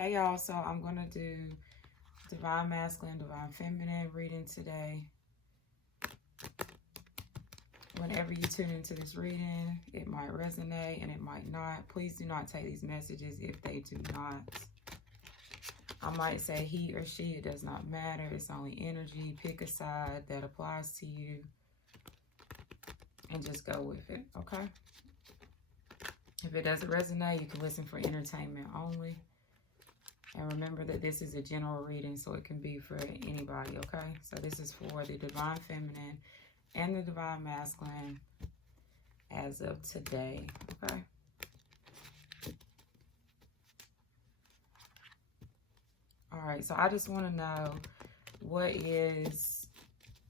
Hey y'all, so I'm going to do Divine Masculine, Divine Feminine reading today. Whenever you tune into this reading, it might resonate and it might not. Please do not take these messages if they do not. I might say he or she, it does not matter. It's only energy. Pick a side that applies to you and just go with it, okay? If it doesn't resonate, you can listen for entertainment only. And remember that this is a general reading, so it can be for anybody, okay? So this is for the Divine Feminine and the Divine Masculine as of today, okay? All right, so I just want to know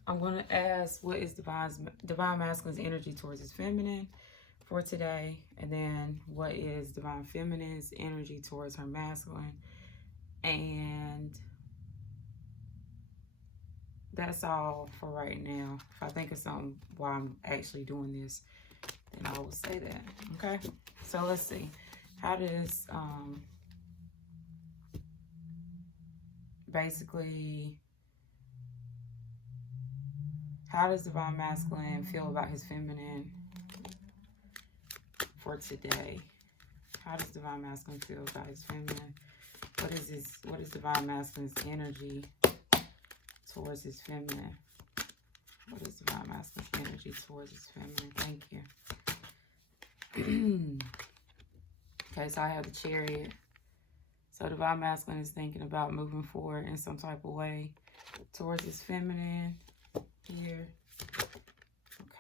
I'm going to ask what is Divine Masculine's energy towards his feminine for today, and then what is Divine Feminine's energy towards her masculine. And that's all for right now. If I think of something while I'm actually doing this, then I will say that, okay? So let's see. How does, how does Divine Masculine feel about his feminine for today? How does Divine Masculine feel about his feminine? What is Divine Masculine's energy towards his feminine? What is Divine Masculine's energy towards his feminine? Thank you. Okay, so I have the Chariot. So Divine Masculine is thinking about moving forward in some type of way towards his feminine here.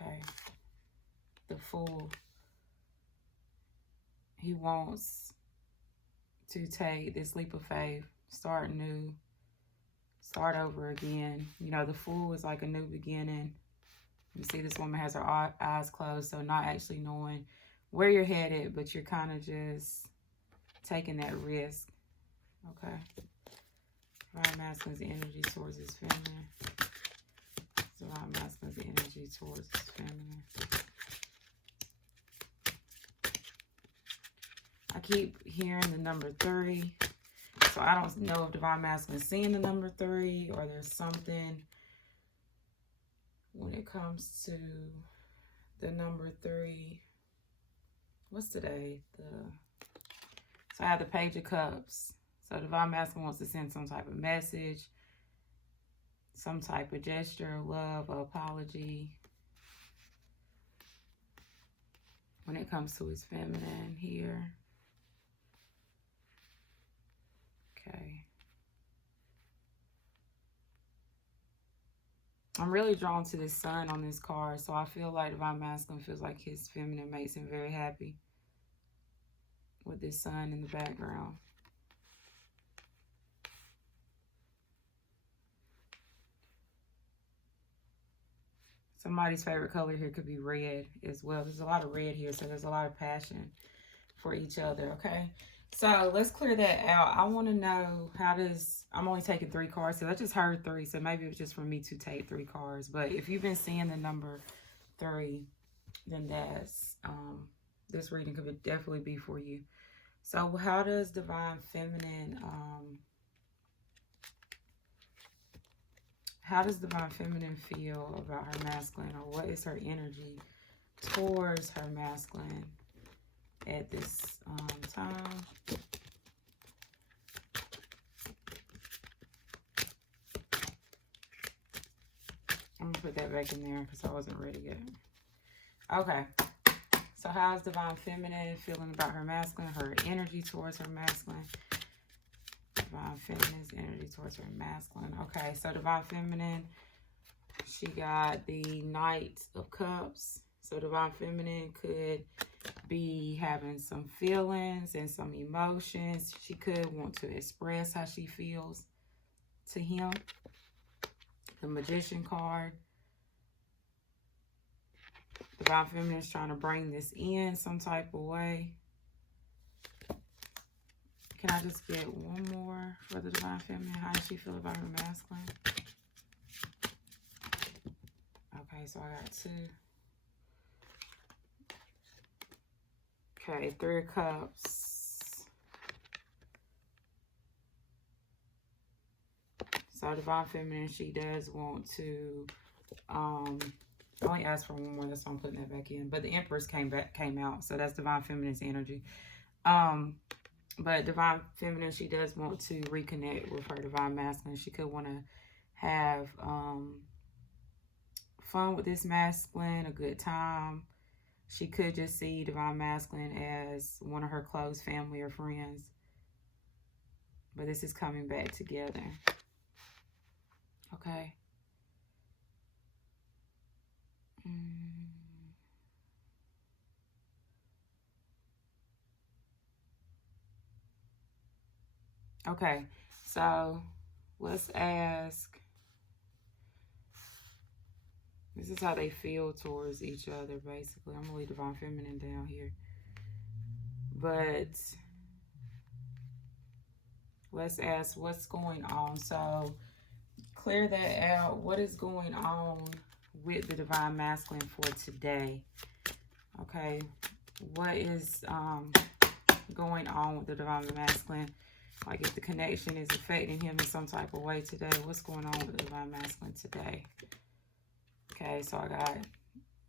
Okay. The Fool. He wants to take this leap of faith, start new, start over again. You know, the Fool is like a new beginning. You see this woman has her eyes closed, so not actually knowing where you're headed, but you're kind of just taking that risk. Okay. Divine Masculine's energy towards his feminine. Divine Masculine's energy towards his feminine. I keep hearing the number 3. So I don't know if Divine Masculine is seeing the number 3 or there's something when it comes to the number 3. What's today? So I have the Page of Cups. So Divine Masculine wants to send some type of message, some type of gesture of love, apology when it comes to his feminine here. Okay. I'm really drawn to this Sun on this card, so I feel like Divine Masculine feels like his feminine makes him very happy with this Sun in the background. Somebody's favorite color here could be red as well. There's a lot of red here, so there's a lot of passion for each other, okay? So let's clear that out. I want to know I'm only taking 3 cards, so I just heard 3, so maybe it was just for me to take 3 cards. But if you've been seeing the number 3, then that's, this reading could definitely be for you. So how does Divine Feminine, feel about her masculine, or what is her energy towards her masculine at this time? I'm going to put that back in there because I wasn't ready yet. Okay. So how's Divine Feminine feeling about her masculine, her energy towards her masculine? Divine Feminine's energy towards her masculine. Okay, so Divine Feminine, she got the Knight of Cups. So Divine Feminine could be having some feelings and some emotions. She could want to express how she feels to him. The Magician card. Divine Feminine is trying to bring this in some type of way. Can I just get one more for the Divine Feminine? How does she feel about her masculine? Okay, so I got 2. Okay, 3 of Cups. So Divine Feminine, she does want to, I only asked for one more, that's why I'm putting that back in. But the Empress came out, so that's Divine Feminine's energy. But Divine Feminine, she does want to reconnect with her Divine Masculine. She could want to have fun with this masculine, a good time. She could just see Divine Masculine as one of her close family or friends. But this is coming back together. Okay. Okay, so let's ask, this is how they feel towards each other, basically. I'm going to leave Divine Feminine down here. But let's ask what's going on. So clear that out. What is going on with the Divine Masculine for today? Okay, what is going on with the Divine Masculine? Like if the connection is affecting him in some type of way today, what's going on with the Divine Masculine today? Okay, so I got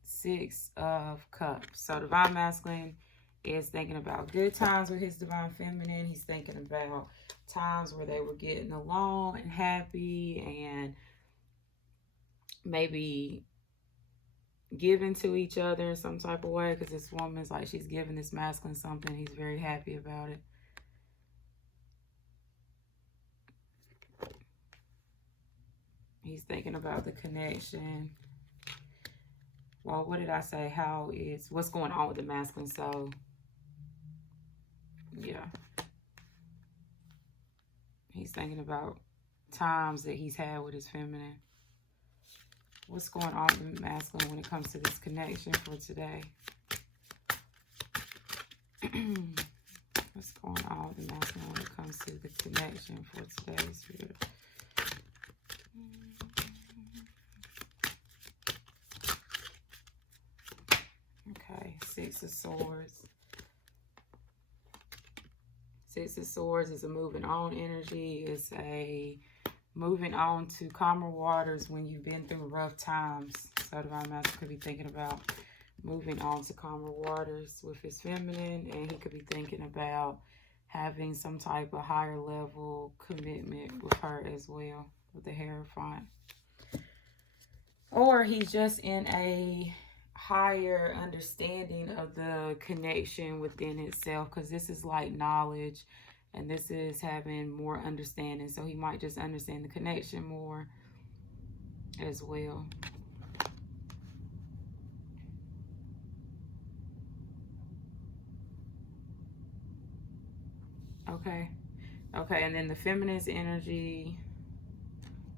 6 of Cups. So Divine Masculine is thinking about good times with his Divine Feminine. He's thinking about times where they were getting along and happy and maybe giving to each other in some type of way, because this woman's like she's giving this masculine something. He's very happy about it. He's thinking about the connection. Well, what did I say? What's going on with the masculine? So, yeah. He's thinking about times that he's had with his feminine. What's going on with the masculine when it comes to this connection for today? What's going on with the masculine when it comes to the connection for today's spirit? Okay, 6 of Swords. 6 of Swords is a moving on energy. It's a moving on to calmer waters when you've been through rough times. So Divine Masculine could be thinking about moving on to calmer waters with his feminine, and he could be thinking about having some type of higher level commitment with her as well, with the Hierophant. Or he's just in a higher understanding of the connection within itself, because this is like knowledge and this is having more understanding. So he might just understand the connection more as well. Okay, and then the feminine's energy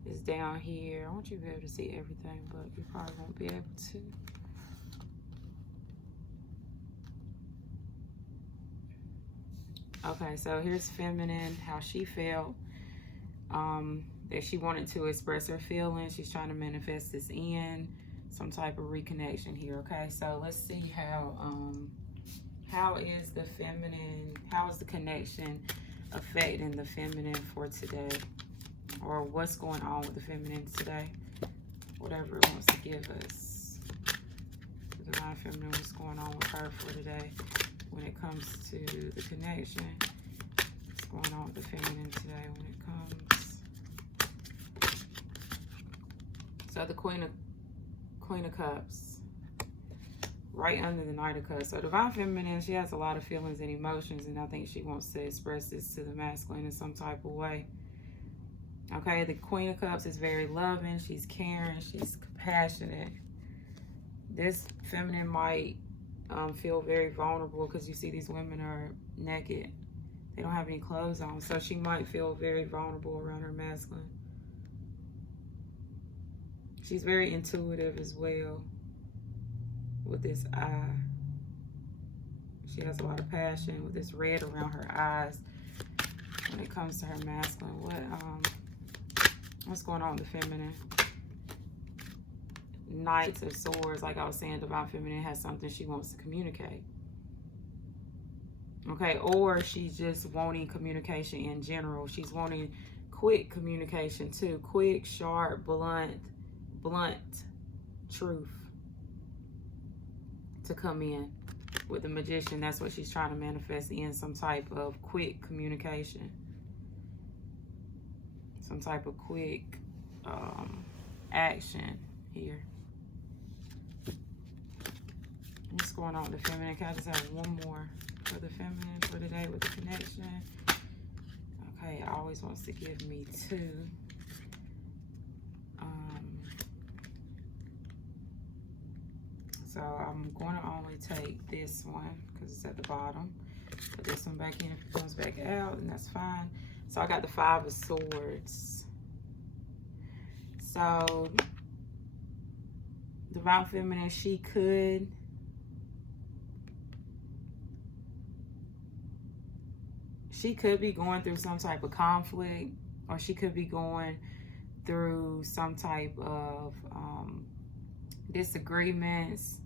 is down here. I want you to be able to see everything, but you probably won't be able to. Okay, so here's feminine, how she felt, that she wanted to express her feelings. She's trying to manifest this in some type of reconnection here. Okay, so let's see how is the feminine, how is the connection affecting the feminine for today? Or what's going on with the feminine today? Whatever it wants to give us. The Divine Feminine, what's going on with her for today when it comes to the connection? What's going on with the feminine today when it comes? So the Queen of Cups, right under the Knight of Cups. So Divine Feminine, she has a lot of feelings and emotions, and I think she wants to express this to the masculine in some type of way. Okay, the Queen of Cups is very loving. She's caring. She's compassionate. This feminine might feel very vulnerable, because you see these women are naked. They don't have any clothes on. So she might feel very vulnerable around her masculine. She's very intuitive as well with this eye. She has a lot of passion with this red around her eyes when it comes to her masculine. What's going on with the feminine? Knights of Swords, like I was saying, Divine Feminine has something she wants to communicate. Okay, or she's just wanting communication in general. She's wanting quick communication too. Quick, sharp, blunt truth to come in. With the Magician, that's what she's trying to manifest in, some type of quick communication. Some type of quick action here. What's going on with the feminine? Can I just have one more for the feminine for today with the connection? Okay, it always wants to give me two. So I'm going to only take this one because it's at the bottom. Put this one back in. If it comes back out, then that's fine. So I got the Five of Swords. So Divine Feminine, she could be going through some type of conflict, or she could be going through some type of disagreements.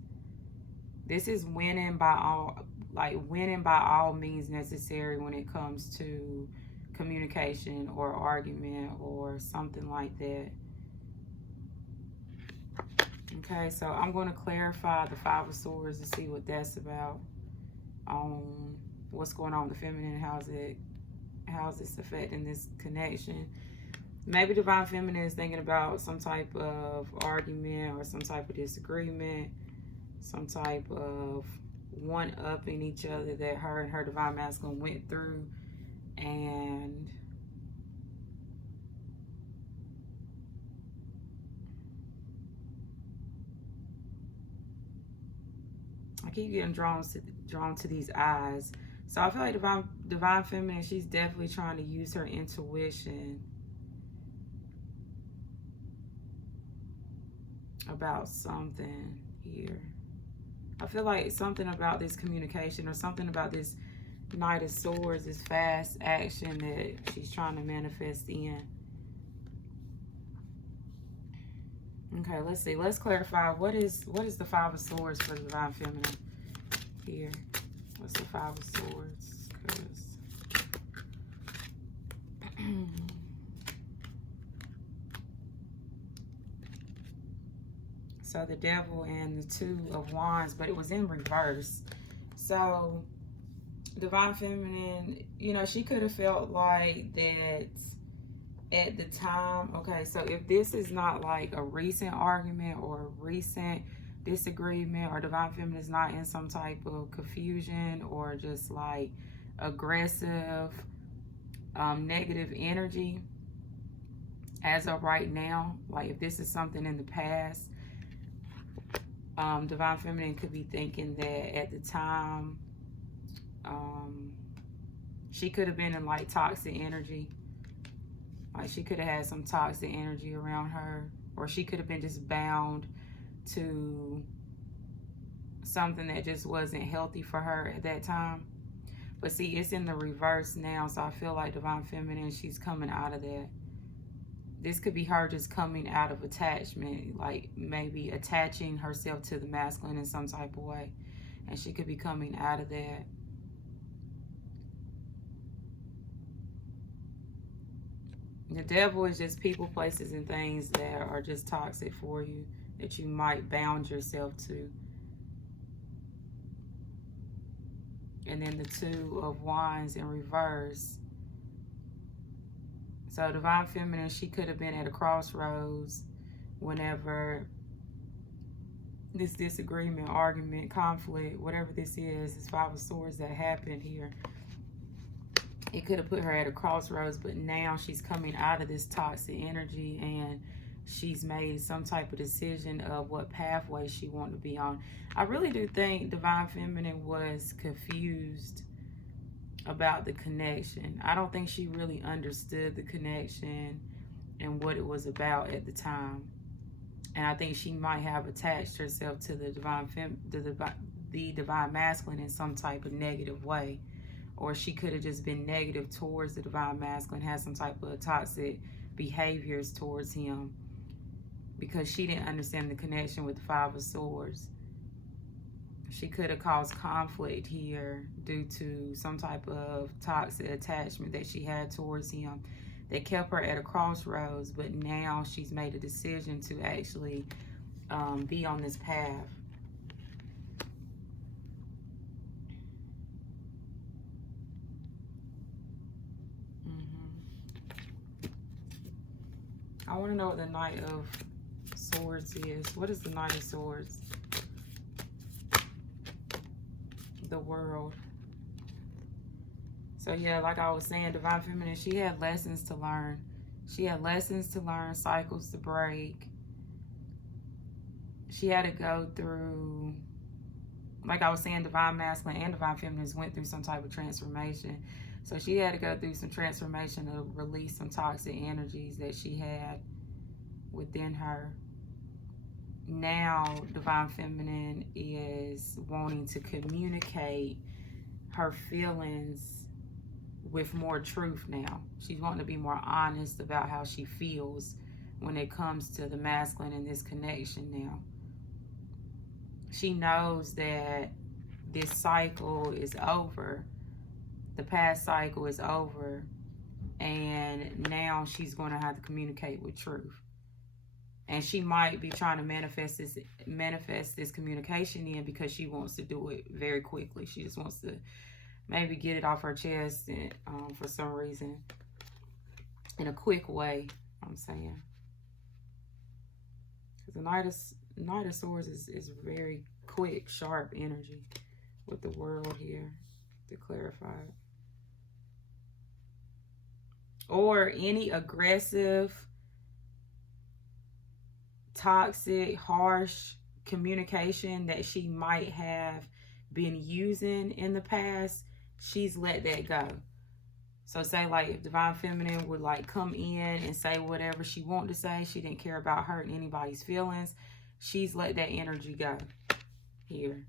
This is winning by all means necessary when it comes to communication or argument or something like that. Okay, so I'm going to clarify the Five of Swords to see what that's about. What's going on with the feminine, how's this affecting this connection. Maybe Divine Feminine is thinking about some type of argument or some type of disagreement, some type of one-upping each other that her and her Divine Masculine went through, and I keep getting drawn to these eyes. So I feel like Divine Feminine, she's definitely trying to use her intuition about something here. I feel like something about this communication or something about this Knight of Swords, this fast action that she's trying to manifest in. Okay, let's see. Let's clarify. What is the Five of Swords for the Divine Feminine here? What's the Five of Swords? So the Devil and the Two of Wands, but it was in reverse. So Divine Feminine, you know, she could have felt like that at the time. Okay, so if this is not like a recent argument or a recent disagreement, or Divine Feminine is not in some type of confusion or just like aggressive, negative energy as of right now, like if this is something in the past, Divine Feminine could be thinking that at the time, she could have been in like toxic energy. Like she could have had some toxic energy around her, or she could have been just bound to something that just wasn't healthy for her at that time. But see, it's in the reverse now, so I feel like Divine Feminine, she's coming out of that. This could be her just coming out of attachment, like maybe attaching herself to the masculine in some type of way. And she could be coming out of that. The Devil is just people, places, and things that are just toxic for you, that you might bound yourself to. And then the Two of Wands in reverse. So Divine Feminine, she could have been at a crossroads whenever this disagreement, argument, conflict, whatever this is Five of Swords that happened here. It could have put her at a crossroads, but now she's coming out of this toxic energy and she's made some type of decision of what pathway she wanted to be on. I really do think Divine Feminine was confused about the connection. I don't think she really understood the connection and what it was about at the time. And I think she might have attached herself to the Divine Masculine in some type of negative way. Or she could have just been negative towards the Divine Masculine, had some type of toxic behaviors towards him, because she didn't understand the connection with the Five of Swords. She could have caused conflict here due to some type of toxic attachment that she had towards him. that kept her at a crossroads, but now she's made a decision to actually be on this path. I want to know what the Knight of Swords is. What is the Knight of Swords? The World. So yeah, like I was saying, Divine Feminine, she had lessons to learn. She had lessons to learn, cycles to break. She had to go through, like I was saying, Divine Masculine and Divine Feminine went through some type of transformation. So she had to go through some transformation to release some toxic energies that she had within her. Now, Divine Feminine is wanting to communicate her feelings with more truth now. She's wanting to be more honest about how she feels when it comes to the masculine in this connection now. She knows that this cycle is over. The past cycle is over. And now she's going to have to communicate with truth. And she might be trying to manifest this communication in because she wants to do it very quickly. She just wants to maybe get it off her chest and, for some reason, in a quick way, I'm saying. Because the Knight of Swords is very quick, sharp energy with the World here to clarify it. Or any aggressive, toxic, harsh communication that she might have been using in the past, she's let that go. So say like if Divine Feminine would like come in and say whatever she wanted to say, she didn't care about hurting anybody's feelings, she's let that energy go here.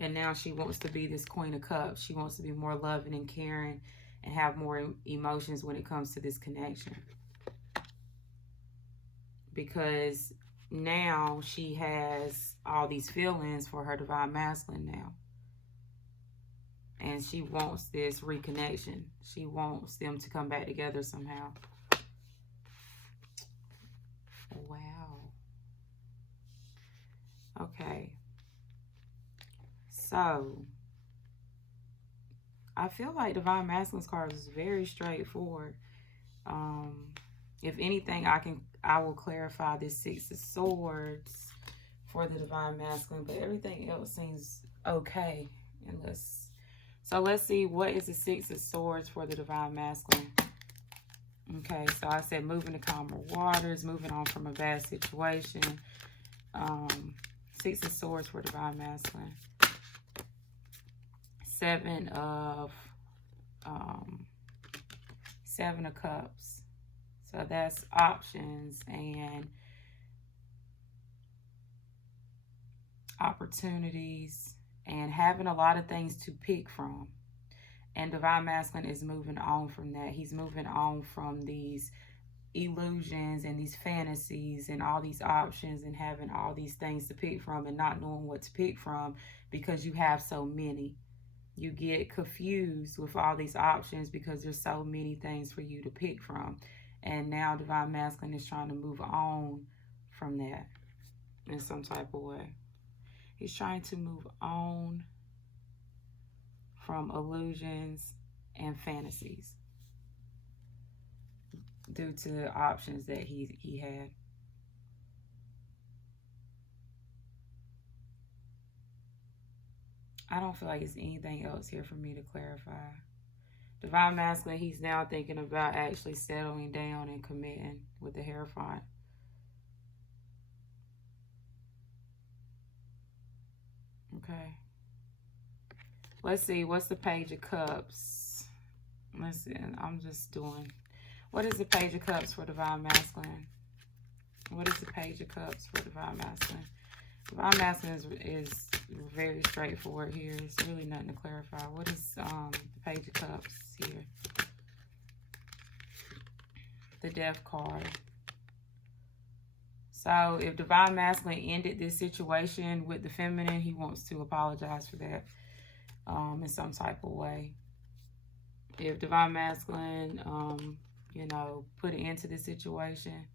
And now she wants to be this Queen of Cups. She wants to be more loving and caring and have more emotions when it comes to this connection. Because now she has all these feelings for her Divine Masculine now. And she wants this reconnection. She wants them to come back together somehow. Wow. Okay. So, I feel like Divine Masculine's card is very straightforward. If anything, I will clarify this Six of Swords for the Divine Masculine, but everything else seems okay. So let's see, what is the Six of Swords for the Divine Masculine? Okay, so I said moving to calmer waters, moving on from a bad situation. Six of Swords for Divine Masculine. Seven of Cups. So that's options and opportunities and having a lot of things to pick from. And Divine Masculine is moving on from that. He's moving on from these illusions and these fantasies and all these options and having all these things to pick from and not knowing what to pick from because you have so many. You get confused with all these options because there's so many things for you to pick from. And now Divine Masculine is trying to move on from that in some type of way. He's trying to move on from illusions and fantasies due to the options that he had. I don't feel like there's anything else here for me to clarify. Divine Masculine, he's now thinking about actually settling down and committing with the Hierophant. Okay. Let's see, what's the Page of Cups? Listen, I'm just doing... What is the Page of Cups for Divine Masculine? What is the Page of Cups for Divine Masculine? Divine Masculine is very straightforward here. It's really nothing to clarify. What is the Page of Cups here? The Death card. So if Divine Masculine ended this situation with the feminine, he wants to apologize for that in some type of way. if Divine Masculine, you know, put it into the situation,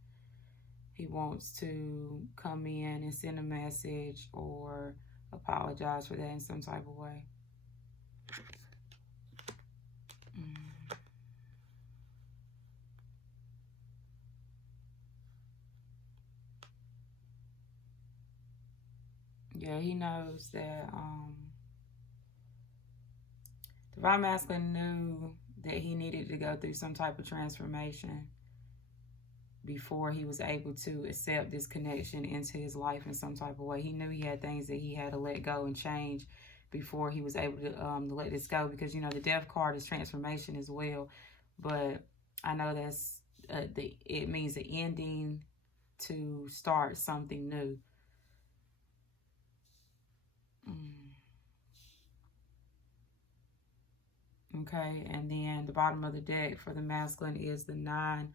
he wants to come in and send a message or apologize for that in some type of way. Yeah, he knows that Divine Masculine knew that he needed to go through some type of transformation before he was able to accept this connection into his life in some type of way. He knew he had things that he had to let go and change before he was able to let this go, because, you know, the Death card is transformation as well. But I know that's it means the ending to start something new. Okay, and then the bottom of the deck for the masculine is the 9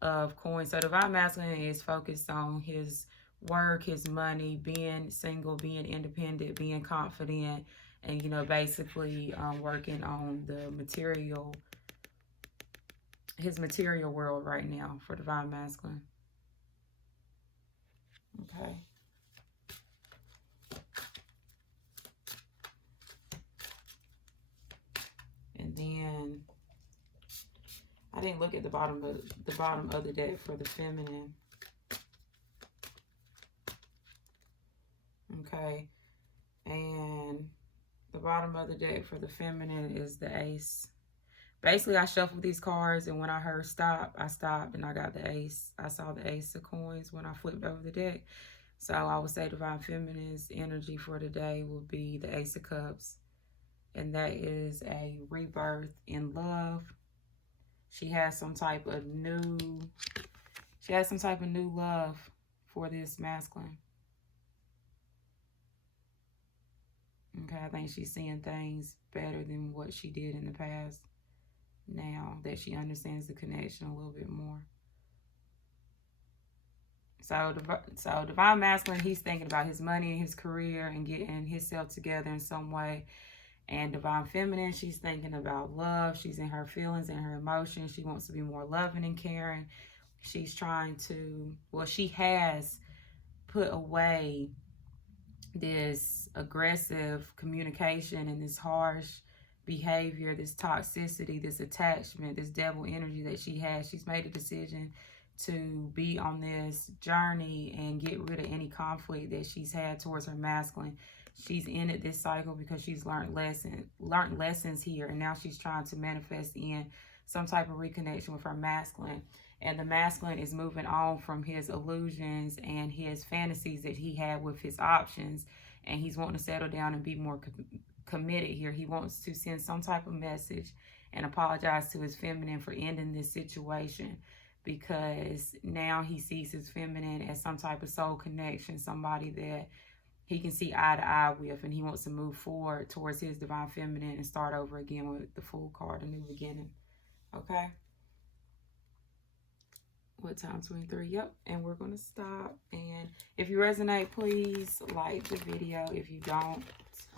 of coins. So Divine Masculine is focused on his work, his money, being single, being independent, being confident, and, you know, basically working on the material, his material world right now for Divine Masculine. Okay. And then I didn't look at the bottom of the deck for the feminine. Okay. And the bottom of the deck for the feminine is the ace. Basically, I shuffled these cards, and when I heard stop, I stopped, and I got the ace. I saw the ace of coins when I flipped over the deck. So I would say Divine Feminine's energy for today will be the Ace of Cups. And that is a rebirth in love. She has some type of new love for this masculine. Okay, I think she's seeing things better than what she did in the past now that she understands the connection a little bit more. So Divine Masculine, he's thinking about his money and his career and getting himself together in some way. And Divine Feminine, she's thinking about love. She's in her feelings and her emotions. She wants to be more loving and caring. She's trying to, well, she has put away this aggressive communication and this harsh behavior, this toxicity, this attachment, this devil energy that she has. She's made a decision to be on this journey and get rid of any conflict that she's had towards her masculine. She's ended this cycle because she's learned lessons here, and now she's trying to manifest in some type of reconnection with her masculine. And the masculine is moving on from his illusions and his fantasies that he had with his options, and he's wanting to settle down and be more committed here. He wants to send some type of message and apologize to his feminine for ending this situation, because now he sees his feminine as some type of soul connection, somebody that he can see eye to eye with, and he wants to move forward towards his divine feminine and start over again with the Fool card, a new beginning. Okay. What time? 23. Yep. And we're going to stop. And if you resonate, please like the video. If you don't,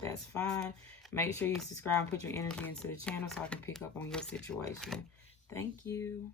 that's fine. Make sure you subscribe and put your energy into the channel so I can pick up on your situation. Thank you.